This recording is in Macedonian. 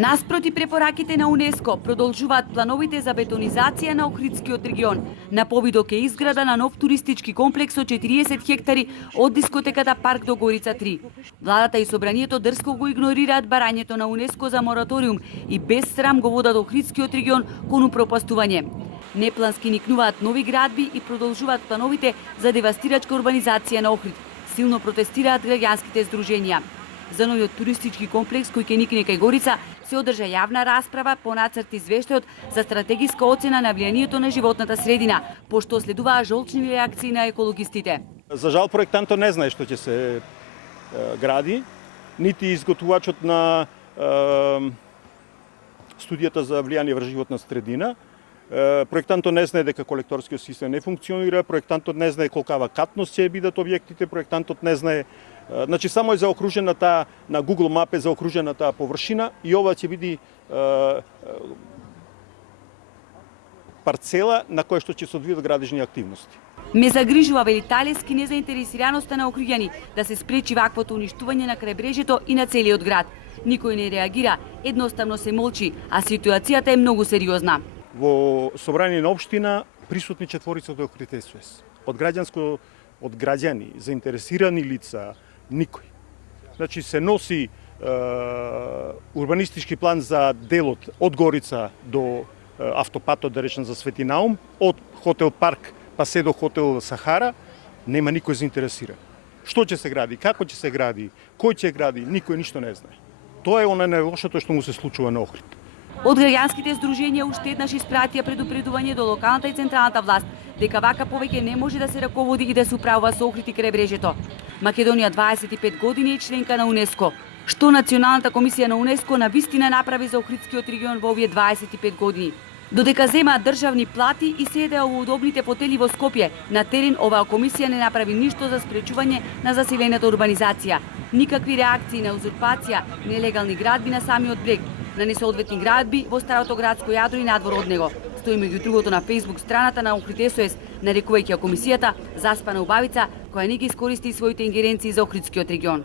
Наспроти препораките на УНЕСКО, продолжуваат плановите за бетонизација на Охридскиот регион. На повидок е изграда на нов туристички комплекс од 40 хектари од дискотеката Парк до Горица 3. Владата и собранието дрско го игнорираат барањето на УНЕСКО за мораториум и без срам го водат Охридскиот регион кон упропастување. Неплански никнуваат нови градби и продолжуваат плановите за девастирачка урбанизација на Охрид. Силно протестираат граѓанските здруженија. За новиот туристички комплекс кој ќе никне кај Горица се одржа јавна расправа по нацрт извештајот за стратегиска оцена на влијанието на животната средина, пошто следуваа жолчни реакции на екологистите. За жал проектантот не знае што ќе се гради, нити изготвувачот на студијата за влијание врз животна средина. Проектантот не знае дека колекторскиот систем не функционира, проектантот не знае колкава катност ќе бидат објектите, проектантот не знае. Значи само е заокружена таа на Google Map е заокружена таа површина и ова ќе биде парцела на која што ќе се одвијат градежни активности. Ме загрижува, вели Талески, незаинтересираноста на охриѓани да се спречи ваквото уништување на крајбрежјето и на целиот град. Никој не реагира, едноставно се молчи, а ситуацијата е многу сериозна. Во собрание на општина присутни четворицата Охрид СОС. Од граѓани, заинтересирани лица, никој. Значи се носи урбанистички план за делот од Горица до автопатот, да речем, за Свети Наум, од хотел Парк па се до хотел Сахара, нема никој заинтересиран. Што ќе се гради, како ќе се гради, кој ќе гради, никој ништо не знае. Тоа е она најлошото што му се случува на Охрид. Од граѓанските здруженија уште еднаш испратија предупредување до локалната и централната власт дека вака повеќе не може да се раководи и да се управува со Охрид и крајбрежјето. Македонија 25 години е членка на УНЕСКО. Што Националната комисија на УНЕСКО на вистина направи за Охридскиот регион во овие 25 години? Додека земаат државни плати и седеа во удобните фотели во Скопје, на терен оваа комисија не направи ништо за спречување на заселената урбанизација. Никакви реакции на узурпација, нелегални градби на самиот брег, на несоодветни градби во старото градско јадро и надвор од него. Стои меѓу другото на Facebook страната на Охрид СОС, нарекувајќи ја комисијата заспана убавица која не ги искористи своите ингеренции за Охридскиот регион.